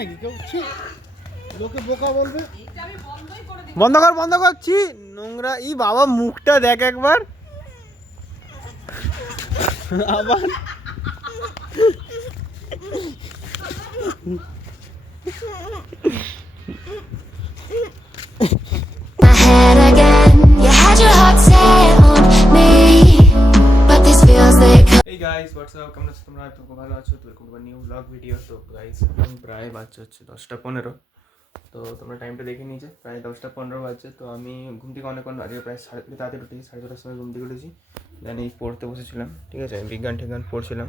নাকি কেউ? লোকে বোকা বলবে। বন্ধ কর বন্ধ করছি নোংরা। ই বাবা মুখটা দেখ একবার আবার My head again. You had your heart set on me, but this feels like. এই গাইস হোয়াটসঅ্যাপ, কেমন আছো তোমরা? তো ভালো আছো? তো এরকম নিউ ব্লগ ভিডিও। তো গাইস এখন প্রায় বাজছে হচ্ছে 10:15। তো তোমরা টাইমটা দেখে নিয়েছে, প্রায় 10:15 বাজছে। তো আমি ঘুম থেকে অনেকক্ষণ আগে প্রায় তাড়াতাড়ি উঠেছি, 6:30টার সময় ঘুম থেকে উঠেছি। দেন এই পড়তে বসেছিলাম, ঠিক আছে, বিজ্ঞান ঠিজ্ঞান পড়ছিলাম।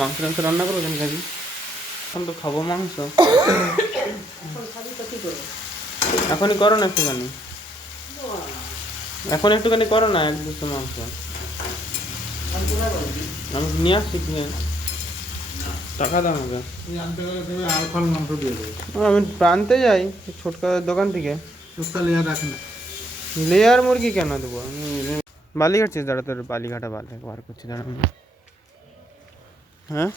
মাংস টাংস রান্না করো কেন কাজে? এখন তো খাবো মাংস। এখনই করো না একটুখানি, এখন একটুখানি করো না, এক দুটো মাংস আমি নিয়ে আসছি। কি টাকা দাও আমাকে, আমি আনতে যাই ছোটকা দোকান থেকে। লেয়ার মুরগি কেন দেবো? আমি বালি ঘাটছিস, দাঁড়া তোর বালি ঘাটা বার করছি, দাঁড়া। হ্যাঁ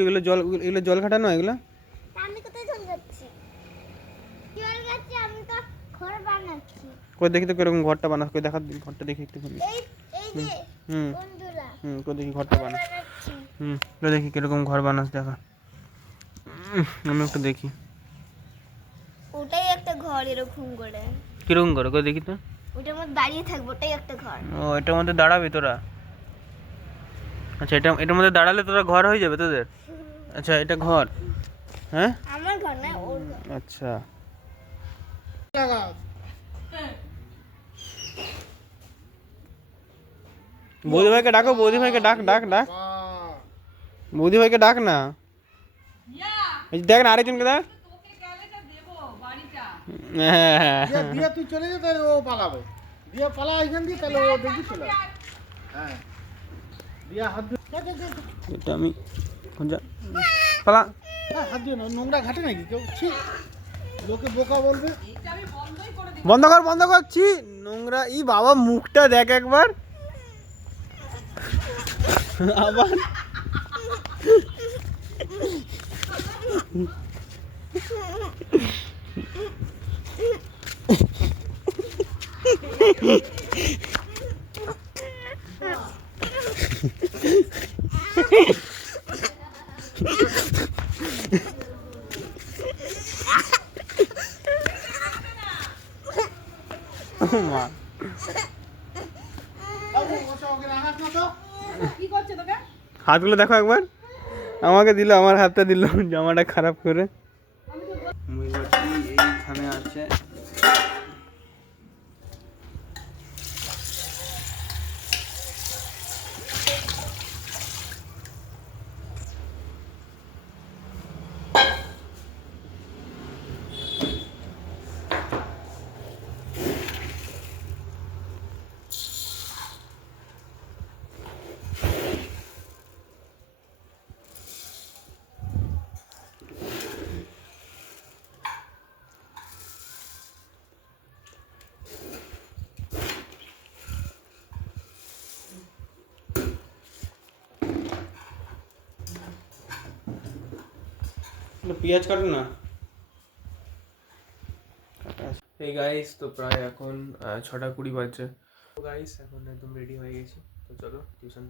এগুলো জল, এগুলো জল ঘাটা নয় এগুলো। কই দেখি তো কিরকম ঘরটা বানাস, কই দেখা ঘরটা দেখি একটুখানি। কই দেখি ঘরটা বানাস। কই দেখি কিরকম ঘর বানাস, দেখা। আমি একটু দেখি। ওটাই একটা ঘর, এরকম করে। কিরকম ঘর কই দেখি তো? ওটার মধ্যে দাঁড়িয়ে থাকবো, ওটাই একটা ঘর। ও এটার মধ্যে দাঁড়াবি তোরা? আচ্ছা, এটার মধ্যে দাঁড়ালে তোরা ঘর হয়ে যাবে তোদের? আচ্ছা এটা ঘর? হ্যাঁ আমার ঘর না, ওর ঘর। আচ্ছা বৌদি ভাইকে ডাকো, বৌদি ভাইকে ডাক ডাক ডাক, বৌদি ভাইকে ডাক না। এই দেখ না আরেকজনকে দেখ। দিয়া তুই চলে যা, তাহলে ও পালাবে। দিয়া পালা এখান দিয়ে, তাহলে ও দেখবি চলে আসবে। হ্যাঁ দিয়া হাত দিয়ে এটা আমি পালা। হাত দিয়ে না, নোংরা ঘাটে নাকি কেউ? লোকে বোকা বলবে। বন্ধ কর বন্ধ করছি নোংরা। ই বাবা মুখটা দেখ একবার আবার মা হাতগুলো দেখো একবার। আমাকে দিল, আমার হাতটা দিল, জামাটা খারাপ করে। এইখানে আছে পেঁয়াজ কাটো না। এই গাইস তো প্রায় এখন 6:20 বাজছে। তো গাইস এখন একদম রেডি হয়ে গেছি। তো চলো টিউশন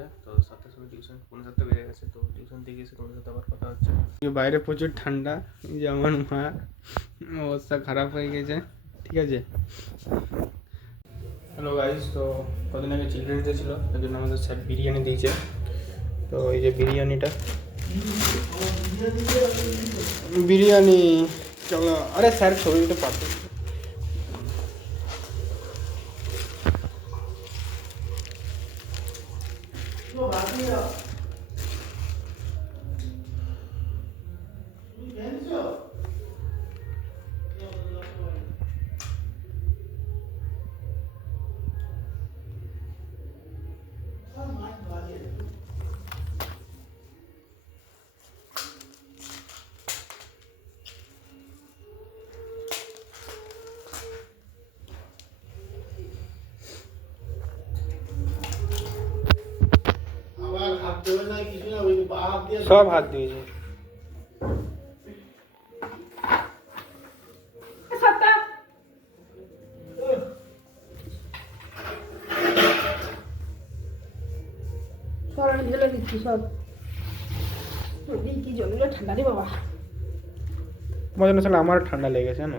যা। তো 7টার সময় টিউশন, 7:45 বেজে গেছে। তো টিউশন থেকে এসে তোমার সাথে আবার কথা হচ্ছে। বাইরে প্রচুর ঠান্ডা, যে আমার মা অবস্থা খারাপ হয়ে গেছে, ঠিক আছে। হ্যালো গাইস, তো কদিন আগে চিলড্রেন্স ডে ছিল, তার জন্য আমাদের স্যার বিরিয়ানি দিয়েছে। তো এই যে বিরিয়ানি চলো। আরে স্যার ছবি তো পাঠাতে হাত দিয়ে সব হাত দিয়েছে। সব আমি ঢেলে দিচ্ছি সব কি জল ঠান্ডা রে বাবা, তোমার জন্য আসলে আমার ঠান্ডা লেগেছে জানো।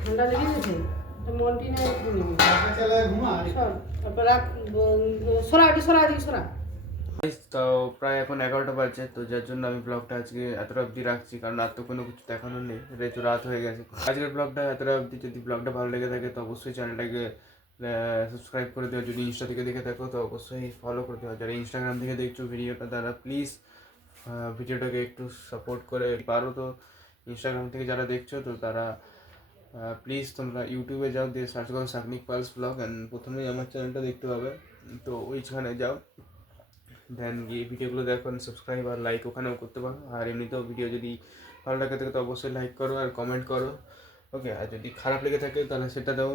ঠান্ডা লেগে গেছে মন্টিনে টাকা চালায় ঘুমা সব তারপর রাখ সরা দিকে সরা। তো প্রায় এখন 11টা বাজছে, তো যার জন্য আমি ব্লগটা আজকে এতটা অবধি রাখছি, কারণ আর তো কোনো কিছু দেখানোর নেই, যেহেতু রাত হয়ে গেছে। আজকের ব্লগটা এতটা অবধি। যদি ব্লগটা ভালো লেগে থাকে তো অবশ্যই চ্যানেলটাকে সাবস্ক্রাইব করে দেওয়া, যদি ইনস্টা থেকে দেখে থাকো তো অবশ্যই ফলো করে দেওয়া, যারা ইনস্টাগ্রাম থেকে দেখছো ভিডিওটা তারা প্লিজ ভিডিওটাকে একটু সাপোর্ট করে পারো। তো ইনস্টাগ্রাম থেকে যারা দেখছো তো তারা প্লিজ তোমরা ইউটিউবে যাও, দিয়ে সার্চ করো সাকনিক পালস ব্লগ, অ্যান্ড প্রথমেই আমার চ্যানেলটা দেখতে পাবে, তো ওইখানে যাও, দেন গিয়ে ভিডিওগুলো দেখো, সাবস্ক্রাইব আর লাইক ওখানেও করতে পারো। আর এমনিতেও ভিডিও যদি ভালো লাগে থাকে তো অবশ্যই লাইক করো আর কমেন্ট করো, ওকে। আর যদি খারাপ লেগে থাকে তাহলে সেটাতেও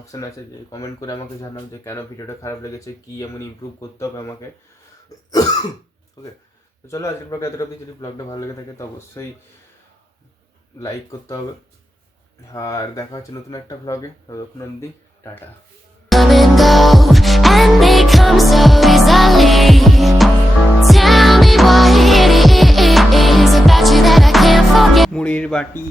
অপশান আছে যে কমেন্ট করে আমাকে জানাও যে কেন ভিডিওটা খারাপ লেগেছে, কী এমন ইমপ্রুভ করতে হবে আমাকে, ওকে। তো চলো আজকের ব্লগটা এতটা অবধি। যদি ব্লগটা ভালো লেগে থাকে তো অবশ্যই লাইক করতে হবে, আর দেখা হচ্ছে নতুন একটা ব্লগে। ততক্ষণ অবধি tata. Come and go, and they come so easily. Tell me what it is about you that I can't forget. মুড়ির বাটি।